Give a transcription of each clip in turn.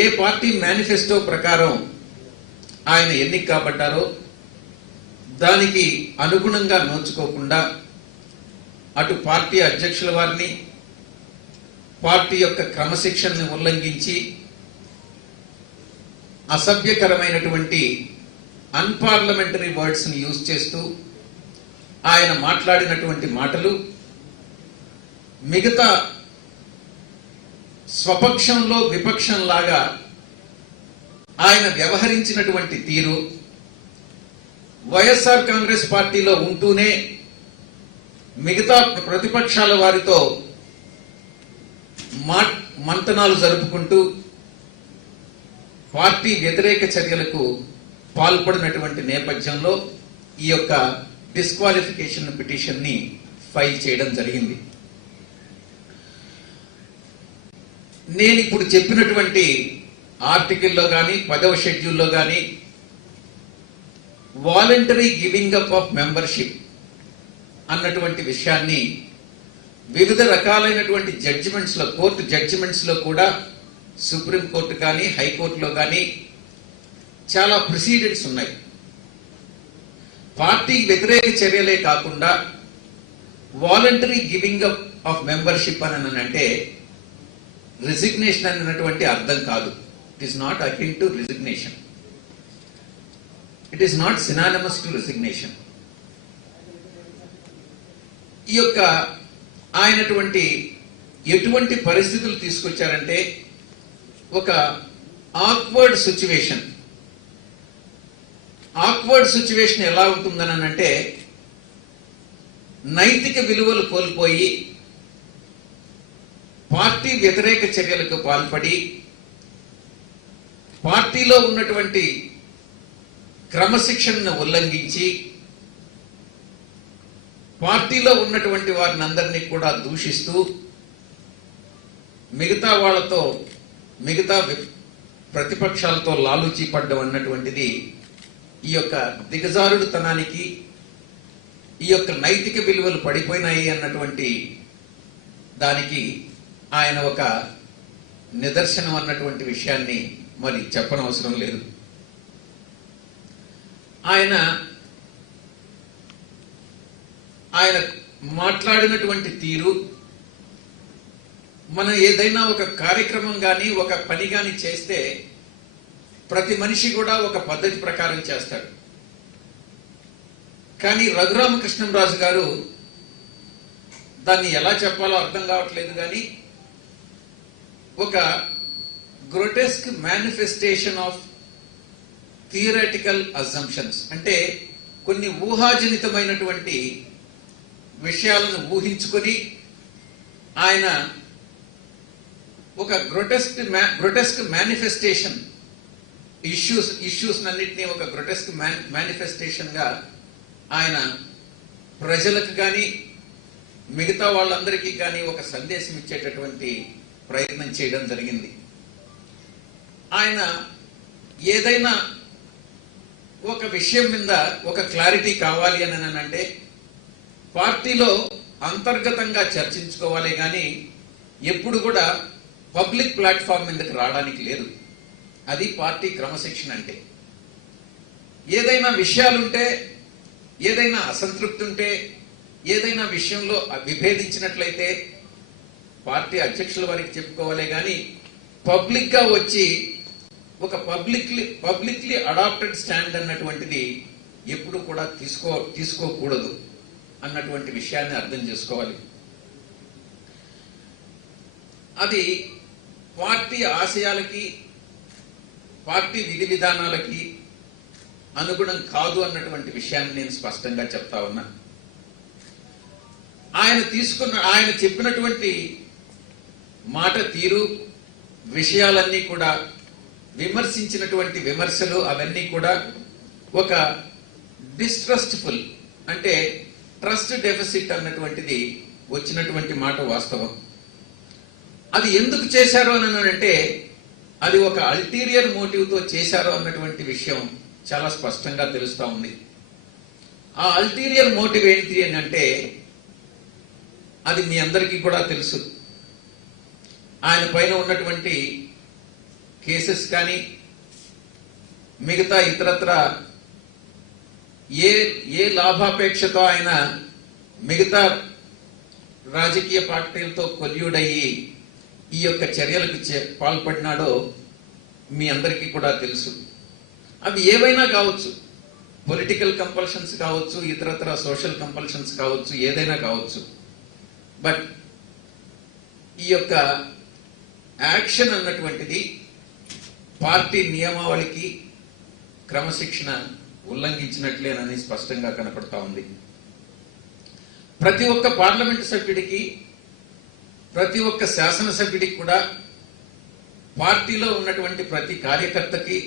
ఏ party manifesto ప్రకారం ఆయన ఎన్నిక కాబడ్డారో దానికి అనుగుణంగా నోచుకోకుండా అటు పార్టీ అధ్యక్షుల వారిని పార్టీ యొక్క క్రమశిక్షణని ఉల్లంఘించి అసభ్యకరమైనటువంటి అన్పార్లమెంటరీ వర్డ్స్ ని యూజ్ చేస్తూ ఆయన మాట్లాడినటువంటి మాటలు మిగతా స్వపక్షంలో విపక్షంలాగా ఆయన వ్యవహరించినటువంటి తీరు, వైఎస్ఆర్ కాంగ్రెస్ పార్టీలో ఉంటూనే మిగతా ప్రతిపక్షాల వారితో మంతనాలు జరుపుకుంటూ పార్టీ వ్యతిరేక చర్యలకు పాల్పడినటువంటి నేపథ్యంలో ఈ యొక్క డిస్క్వాలిఫికేషన్ పిటిషన్ ని ఫైల్ చేయడం జరిగింది. నేను ఇప్పుడు చెప్పినటువంటి ఆర్టికల్లో కానీ 10వ షెడ్యూల్లో కానీ voluntary giving up of membership అన్నటువంటి విషయాన్ని వివిధ రకాలైనటువంటి జడ్జిమెంట్స్ లో, కోర్టు జడ్జిమెంట్స్ లో కూడా, సుప్రీంకోర్టు కానీ హైకోర్టులో కానీ చాలా ప్రెసిడెంట్స్ ఉన్నాయి. పార్టీ వ్యతిరేక చర్యలే కాకుండా voluntary giving up of membership అని అంటే రిజిగ్నేషన్ అన్నటువంటి అర్థం కాదు. It is not akin to resignation, it is not synonymous to resignation. ఈ యొక్క ఆయనటువంటి ఎటువంటి పరిస్థితులు తీసుకొచ్చారంటే ఒక ఆక్వర్డ్ సిచ్యువేషన్ ఎలా ఉంటుందని అంటే నైతిక విలువలు కోల్పోయి పార్టీ వ్యతిరేక చర్యలకు పాల్పడి పార్టీలో ఉన్నటువంటి క్రమశిక్షణను ఉల్లంఘించి పార్టీలో ఉన్నటువంటి వారిని అందరినీ కూడా దూషిస్తూ మిగతా వాళ్ళతో, మిగతా ప్రతిపక్షాలతో లాలూచీ పడ్డం అన్నటువంటిది ఈ యొక్క దిగజారుడుతనానికి, ఈ యొక్క నైతిక విలువలు పడిపోయినాయి అన్నటువంటి దానికి ఆయన ఒక నిదర్శనం అన్నటువంటి విషయాన్ని మరి చెప్పనవసరం లేదు. ఆయన మాట్లాడినటువంటి తీరు, మనం ఏదైనా ఒక కార్యక్రమం కానీ ఒక పని కానీ చేస్తే ప్రతి మనిషి కూడా ఒక పద్ధతి ప్రకారం చేస్తాడు. కానీ రఘురామకృష్ణంరాజు గారు దాన్ని ఎలా చెప్పాలో అర్థం కావట్లేదు, కానీ ఒక గ్రోటెస్క్ మేనిఫెస్టేషన్ ఆఫ్ థియరటికల్ అజంప్షన్స్, అంటే కొన్ని ఊహాజనితమైనటువంటి విషయాలను ఊహించుకొని ఆయన ఒక గ్రోటెస్క్ మేనిఫెస్టేషన్ ఇష్యూస్ అన్నింటినీ ఒక గ్రోటెస్క్ మేనిఫెస్టేషన్ గా ఆయన ప్రజలకు కానీ మిగతా వాళ్ళందరికీ కానీ ఒక సందేశం ఇచ్చేటటువంటి ప్రయత్నం చేయడం జరిగింది. ఆయన ఏదైనా ఒక విషయం మీద ఒక క్లారిటీ కావాలి అని అంటే పార్టీలో అంతర్గతంగా చర్చించుకోవాలి, కానీ ఎప్పుడు కూడా పబ్లిక్ ప్లాట్ఫామ్ మీదకి రావడానికి లేదు. అది పార్టీ క్రమశిక్షణ అంటే. ఏదైనా విషయాలుంటే, ఏదైనా అసంతృప్తి ఉంటే, ఏదైనా విషయంలో విభేదించినట్లయితే పార్టీ అధ్యక్షుల వారికి చెప్పుకోవాలి, కానీ పబ్లిక్ గా వచ్చి ఒక పబ్లిక్లీ అడాప్టెడ్ స్టాండ్ అన్నటువంటిది ఎప్పుడు కూడా తీసుకోకూడదు అన్నటువంటి విషయాన్ని అర్థం చేసుకోవాలి. అది పార్టీ ఆశయాలకి, పార్టీ విధి విధానాలకి అనుగుణం కాదు అన్నటువంటి విషయాన్ని నేను స్పష్టంగా చెప్తా ఉన్నా. ఆయన చెప్పినటువంటి మాట తీరు, విషయాలన్నీ కూడా, విమర్శించినటువంటి విమర్శలు అవన్నీ కూడా ఒక డిస్ట్రస్ట్ఫుల్, అంటే ట్రస్ట్ డెఫిసిట్ అన్నటువంటిది వచ్చినటువంటి మాట వాస్తవం. అది ఎందుకు చేశారు అని అంటే అది ఒక అల్టీరియర్ మోటివ్ తో చేశారు అన్నటువంటి విషయం చాలా స్పష్టంగా తెలుస్తా ఉంది. ఆ అల్టీరియర్ మోటివ్ ఏంటి అని అంటే అది మీ అందరికీ కూడా తెలుసు. ఆయన పైన ఉన్నటువంటి కేసెస్ కానీ మిగతా ఇతరత్ర ఏ లాభాపేక్షతో ఆయన మిగతా రాజకీయ పార్టీలతో కొల్యూడయ్యి ఈ యొక్క చర్యలకు పాల్పడినాడో మీ అందరికీ కూడా తెలుసు. అవి ఏవైనా కావచ్చు, పొలిటికల్ కంపల్షన్స్ కావచ్చు, ఇతరత్ర సోషల్ కంపల్షన్స్ కావచ్చు, ఏదైనా కావచ్చు. బట్ ఈ యొక్క యాక్షన్ అన్నటువంటిది పార్టీ నియమావళికి క్రమశిక్షణ ఉల్లంఘించినట్లేనని స్పష్టంగా కనపడతా ఉంది. ప్రతి ఒక్క పార్లమెంటు సభ్యుడికి, ప్రతి ఒక్క శాసనసభ్యుడికి కూడా పార్టీలో ఉన్నటువంటి ప్రతి కార్యకర్తకి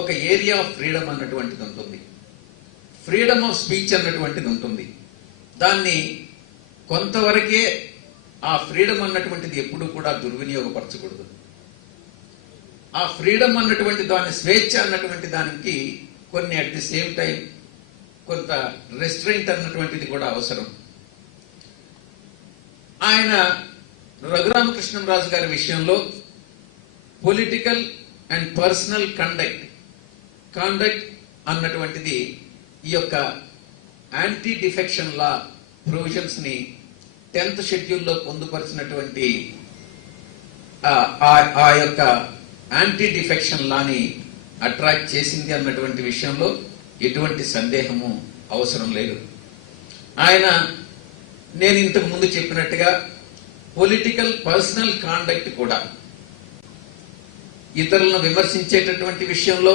ఒక ఏరియా ఆఫ్ ఫ్రీడమ్ అన్నటువంటిది ఉంటుంది. ఫ్రీడమ్ ఆఫ్ స్పీచ్ అన్నటువంటిది ఉంటుంది. దాన్ని కొంతవరకే ఆ ఫ్రీడమ్ అన్నటువంటిది ఎప్పుడు కూడా దుర్వినియోగపరచకూడదు. ఆ ఫ్రీడమ్ అన్నటువంటి దాని స్వేచ్ఛ అన్నటువంటి దానికి కొన్ని అట్ ది సేమ్ టైం కొంత రెస్ట్రెయింట్ అన్నటువంటిది కూడా అవసరం. ఆయన రఘురామకృష్ణంరాజు గారి విషయంలో పొలిటికల్ అండ్ పర్సనల్ కాండక్ట్ అన్నటువంటిది ఈ యొక్క యాంటీ డిఫెక్షన్ లా ప్రొవిజన్స్ ని 10th షెడ్యూల్లో పొందుపరిచినటువంటి ఆ యొక్క యాంటీ డిఫెక్షన్ లాని అట్రాక్ట్ చేసింది అన్నటువంటి విషయంలో ఎటువంటి సందేహము అవసరం లేదు. ఆయన నేను ఇంతకు ముందు చెప్పినట్టుగా పొలిటికల్ పర్సనల్ కాండక్ట్ కూడా ఇతరులను విమర్శించేటటువంటి విషయంలో,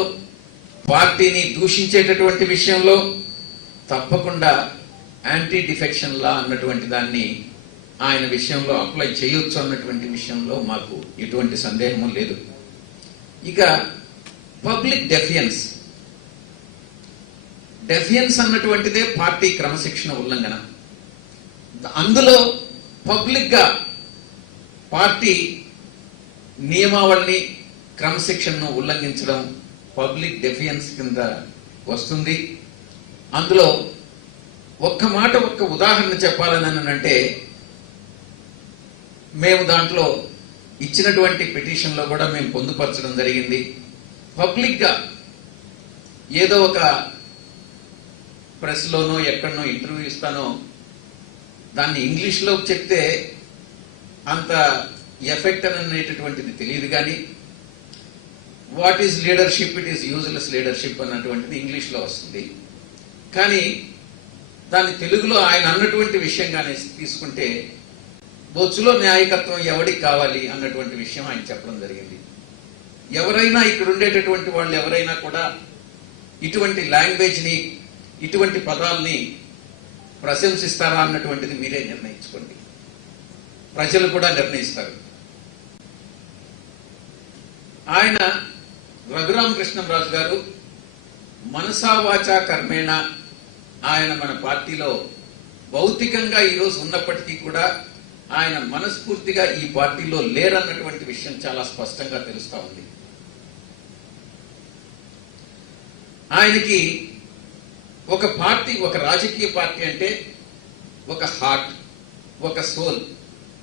పార్టీని దూషించేటటువంటి విషయంలో తప్పకుండా యాంటీ డిఫెక్షన్ లా అన్నటువంటి దాన్ని ఆయన విషయంలో అప్లై చేయొచ్చు అన్నటువంటి విషయంలో మాకు ఎటువంటి సందేహము లేదు. ఇక పబ్లిక్ డెఫియన్స్ అన్నటువంటిదే పార్టీ క్రమశిక్షణ ఉల్లంఘన. అందులో పబ్లిక్ గా పార్టీ నియమావళిని, క్రమశిక్షణను ఉల్లంఘించడం పబ్లిక్ డెఫియన్స్ కింద వస్తుంది. అందులో ఒక్క ఉదాహరణ చెప్పాలని అంటే, మేము దాంట్లో ఇచ్చినటువంటి పిటిషన్లో కూడా మేము పొందుపరచడం జరిగింది. పబ్లిక్ గా ఏదో ఒక ప్రెస్లోనో ఎక్కడనో ఇంటర్వ్యూ ఇస్తానో దాన్ని ఇంగ్లీష్లో చెప్తే అంత ఎఫెక్ట్ అనేటటువంటిది తెలియదు. కానీ what is leadership, it is useless leadership అన్నటువంటిది ఇంగ్లీష్లో వస్తుంది. కానీ దాన్ని తెలుగులో ఆయన అన్నటువంటి విషయంగానే తీసుకుంటే బొచ్చులో న్యాయకత్వం ఎవరికి కావాలి అన్నటువంటి విషయం ఆయన చెప్పడం జరిగింది. ఎవరైనా ఇక్కడ ఉండేటటువంటి వాళ్ళు ఎవరైనా కూడా ఇటువంటి లాంగ్వేజ్ని, ఇటువంటి పదాలని ప్రశంసిస్తారా అన్నటువంటిది మీరే నిర్ణయించుకోండి. ప్రజలు కూడా నిర్ణయిస్తారు. ఆయన రఘురామకృష్ణంరాజు గారు మనసా వాచా కర్మేణ ఆయన మన పార్టీలో భౌతికంగా ఈరోజు ఉన్నప్పటికీ కూడా ఆయన మనస్ఫూర్తిగా ఈ పార్టీలో లేరన్నటువంటి విషయం చాలా స్పష్టంగా తెలుస్తా ఉంది. ఆయనకి ఒక పార్టీ, ఒక రాజకీయ పార్టీ అంటే ఒక హార్ట్, ఒక సోల్,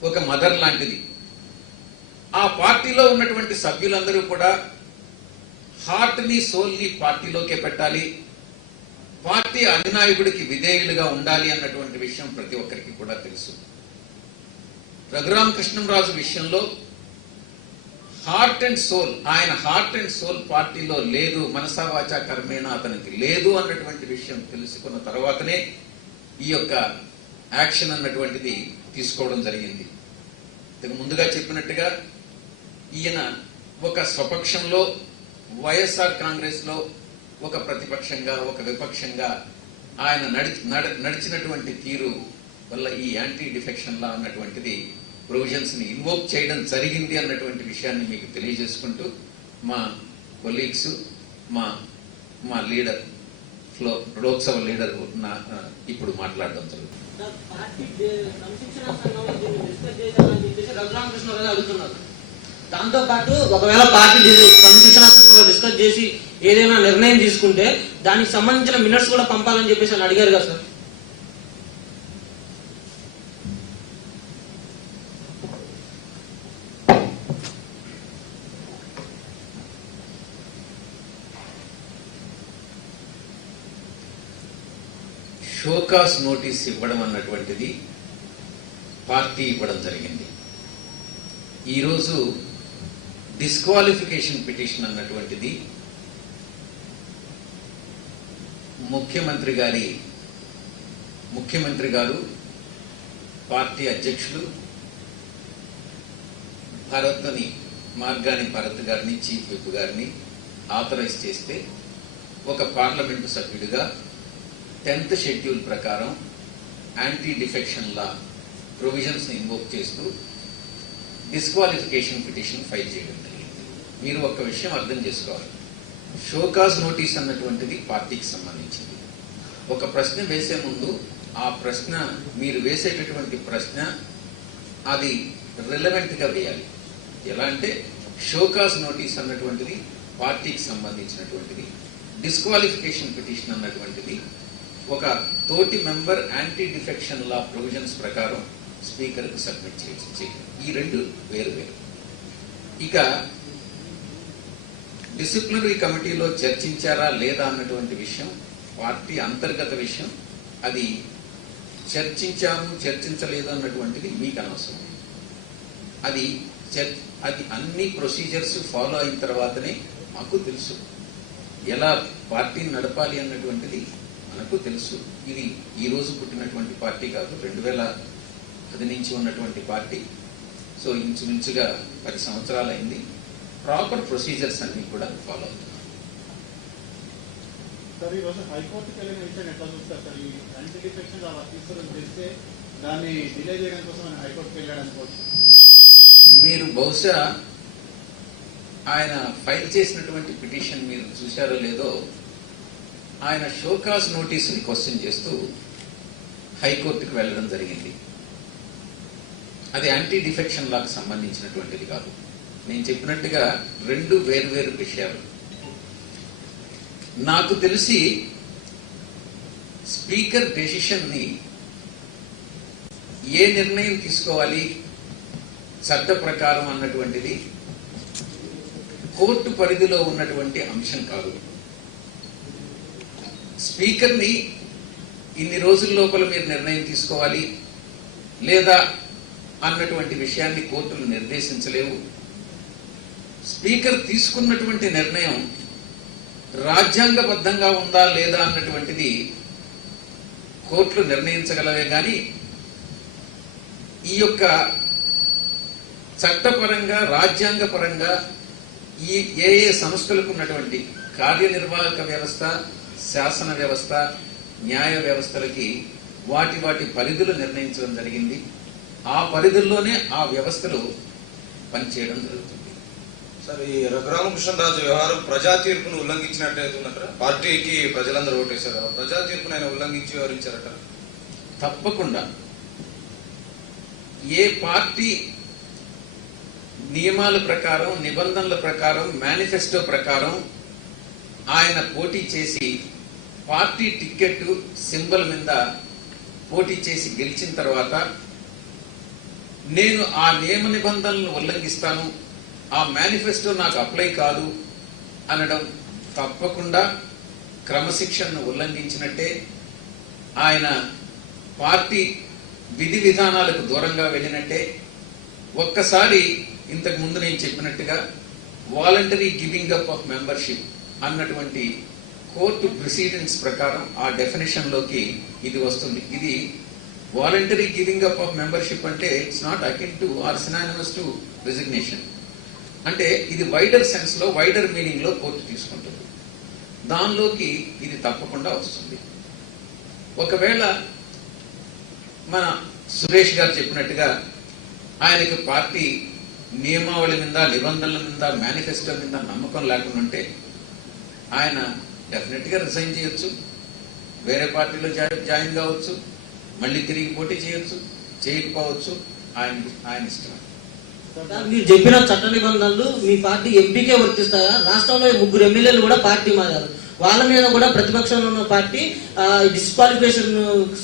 ఒక మదర్ లాంటిది. ఆ పార్టీలో ఉన్నటువంటి సభ్యులందరూ కూడా హార్ట్ ని, సోల్ ని పార్టీలోకే పెట్టాలి, పార్టీ అధినాయకుడికి విధేయులుగా ఉండాలి అన్నటువంటి విషయం ప్రతి ఒక్కరికి కూడా తెలుసు. రఘురామకృష్ణంరాజు విషయంలో హార్ట్ అండ్ సోల్, ఆయన హార్ట్ అండ్ సోల్ పార్టీలో లేదు, మనసా వాచా కర్మేణ అతనికి లేదు అన్నటువంటి విషయం తెలుసుకున్న తర్వాతనే ఈ యొక్క యాక్షన్ అన్నటువంటిది తీసుకోవడం జరిగింది. ఇంతకు ముందుగా చెప్పినట్టుగా ఈయన ఒక స్వపక్షంలో వైఎస్ఆర్ కాంగ్రెస్ లో ఒక ప్రతిపక్షంగా, ఒక విపక్షంగా ఆయన నడిచినటువంటి తీరు వల్ల ఈ యాంటీ డిఫెక్షన్ లా అన్నటువంటిది ప్రొవిజన్స్ ని ఇన్వోక్ చేయడం జరిగింది అన్నటువంటి విషయాన్ని మీకు తెలియజేసుకుంటూ మా కొలీగ్స్, మా లీడర్ లోక్సభ లీడర్ ఇప్పుడు మాట్లాడడం జరుగుతుంది. దాంతో పాటు ఒకవేళ పార్టీ క్రమశిక్షణా సంఘంలో డిస్కస్ చేసి ఏదైనా నిర్ణయం తీసుకుంటే దానికి సంబంధించిన మినిట్స్ కూడా పంపాలని చెప్పేసి అని అడిగారు కదా సార్. షోకాస్ నోటీస్ ఇవ్వడం అన్నటువంటిది పార్టీ ఇవ్వడం జరిగింది. ఈరోజు డిస్క్వాలిఫికేషన్ పిటిషన్ అన్నటువంటిది ముఖ్యమంత్రి గారు పార్టీ అధ్యక్షులు మార్గాని భరత్ గారిని, చీఫ్ విప్ గారిని ఆథరైజ్ చేస్తే ఒక పార్లమెంటు సభ్యుడిగా 10th షెడ్యూల్ ప్రకారం anti defection law provisions invoke చేస్తూ డిస్క్వాలిఫికేషన్ పిటిషన్ ఫైల్ చేయడం జరిగింది. మీరు ఒక విషయం అర్థం చేసుకోవాలి, షోకాజ్ నోటీస్ అన్నటువంటిది పార్టీకి సంబంధించింది. ఒక ప్రశ్న వేసే ముందు ఆ ప్రశ్న, మీరు వేసేటటువంటి ప్రశ్న అది రిలవెంట్గా వేయాలి. ఎలా అంటే షోకాజ్ నోటీస్ అన్నటువంటిది పార్టీకి సంబంధించినటువంటిది, డిస్క్వాలిఫికేషన్ పిటిషన్ అన్నటువంటిది ఒక తోటి member anti defection law provisions ప్రకారం స్పీకర్కి సబ్మిట్ చేయాలి. ఈ రెండు వేరు. ఇక డిసిప్లినరీ కమిటీలో చర్చించారా లేదా అన్నటువంటి విషయం పార్టీ అంతర్గత విషయం. అది చర్చించలేదు అన్నటువంటిది మీకు అనవసరం. అది అన్ని ప్రొసీజర్స్ ఫాలో అయిన తర్వాతనే మాకు తెలుసు. ఎలా పార్టీని నడపాలి అన్నటువంటిది మనకు తెలుసు. ఇది ఈ రోజు పుట్టినటువంటి పార్టీ కాదు, 2010 నుంచి ఉన్నటువంటి పార్టీ. సో ఇంచుమించుగా 10 సంవత్సరాలు అయింది. ప్రాపర్ ప్రొసీజర్స్ అన్ని కూడా ఫాలో అవుతున్నాం. సార్, ఈరోజు హైకోర్టుకి వెళ్ళిన విషయాన్ని ఎట్లా చూస్తారు సార్? ఈ యాంటీ డిఫెక్షన్ లా వర్తిస్తుందని తెలిస్తే దాన్ని డిలే చేయడం కోసం ఆయన హైకోర్టుకి వెళ్ళాడు అనుకోవచ్చు. మీరు బహుశా ఆయన ఫైల్ చేసినటువంటి పిటిషన్ మీరు చూశారో లేదో, ఆయన షోకాజ్ నోటీసుని క్వశ్చన్ చేస్తూ హైకోర్టుకు వెళ్ళడం జరిగింది. అది యాంటీ డిఫెక్షన్ లాకు సంబంధించినటువంటిది కాదు. నేను చెప్పినట్టుగా రెండు వేర్వేరు విషయాలు. నాకు తెలిసి స్పీకర్ డెసిషన్ని ఏ నిర్ణయం తీసుకోవాలి చట్ట ప్రకారం అన్నటువంటిది కోర్టు పరిధిలో ఉన్నటువంటి అంశం కాదు. స్పీకర్ని ఇన్ని రోజుల లోపల మీరు నిర్ణయం తీసుకోవాలి లేదా అన్నటువంటి విషయాన్ని కోర్టులు నిర్దేశించలేవు. స్పీకర్ తీసుకున్నటువంటి నిర్ణయం రాజ్యాంగబద్ధంగా ఉందా లేదా అన్నటువంటిది కోర్టులు నిర్ణయించగలవే కానీ ఈ యొక్క చట్టపరంగా రాజ్యాంగపరంగా ఏ సంస్థలకు ఉన్నటువంటి కార్యనిర్వాహక వ్యవస్థ, శాసన వ్యవస్థ, న్యాయ వ్యవస్థలకి వాటి పరిధులు నిర్ణయించడం జరిగింది. ఆ పరిధుల్లోనే ఆ వ్యవస్థలు పనిచేయడం జరుగుతుంది. సార్, ఈ రఘురామకృష్ణరాజు వ్యవహారం ప్రజా తీర్పును ఉల్లంఘించినట్టయితే ఉన్నట్టు పార్టీకి ప్రజలందరూ ఓటేశారు. ప్రజా తీర్పును ఆయన ఉల్లంఘించి వివరించారట. తప్పకుండా ఏ పార్టీ నియమాల ప్రకారం, నిబంధనల ప్రకారం, మేనిఫెస్టో ప్రకారం ఆయన పోటీ చేసి పార్టీ టికెట్ సింబల్ మీద పోటీ చేసి గెలిచిన తర్వాత నేను ఆ నియమ నిబంధనలను ఉల్లంఘిస్తాను, ఆ మేనిఫెస్టో నాకు అప్లై కాదు అనడం తప్పకుండా క్రమశిక్షణను ఉల్లంఘించినట్టే. ఆయన పార్టీ విధి విధానాలకు దూరంగా వెళ్ళినట్టే. ఒక్కసారి ఇంతకు ముందు నేను చెప్పినట్టుగా voluntary giving up of membership అన్నటువంటి కోర్టు ప్రొసీడింగ్స్ ప్రకారం ఆ డెఫినేషన్ లోకి ఇది వస్తుంది. ఇది voluntary giving up of membership అంటే it's not akin to or synonymous to resignation. అంటే ఇది వైడర్ సెన్స్ లో, వైడర్ మీనింగ్ లో కోర్టు తీసుకుంటుంది. దానిలోకి ఇది తప్పకుండా వస్తుంది. ఒకవేళ మన సురేష్ గారు చెప్పినట్టుగా ఆయనకి పార్టీ నియమావళి మీద, నిబంధనల మీద, మేనిఫెస్టో మీద నమ్మకం లేకుండా ఉంటే ఆయన డెఫినెట్ గా రిజైన్ చేయొచ్చు, వేరే పార్టీలో జాయిన్ కావచ్చు, మళ్ళీ తిరిగి పోటీ చేయొచ్చు, చేయకపోవచ్చు, ఆయన ఇష్టం. మీరు చెప్పిన చట్ట నిబంధనలు మీ పార్టీ ఎంపీకే వర్తిస్తాయా? రాష్ట్రంలో 3 ఎమ్మెల్యేలు కూడా పార్టీ మారారు. వాళ్ళ మీద కూడా ప్రతిపక్షంలో ఉన్న పార్టీ డిస్క్వాలిఫికేషన్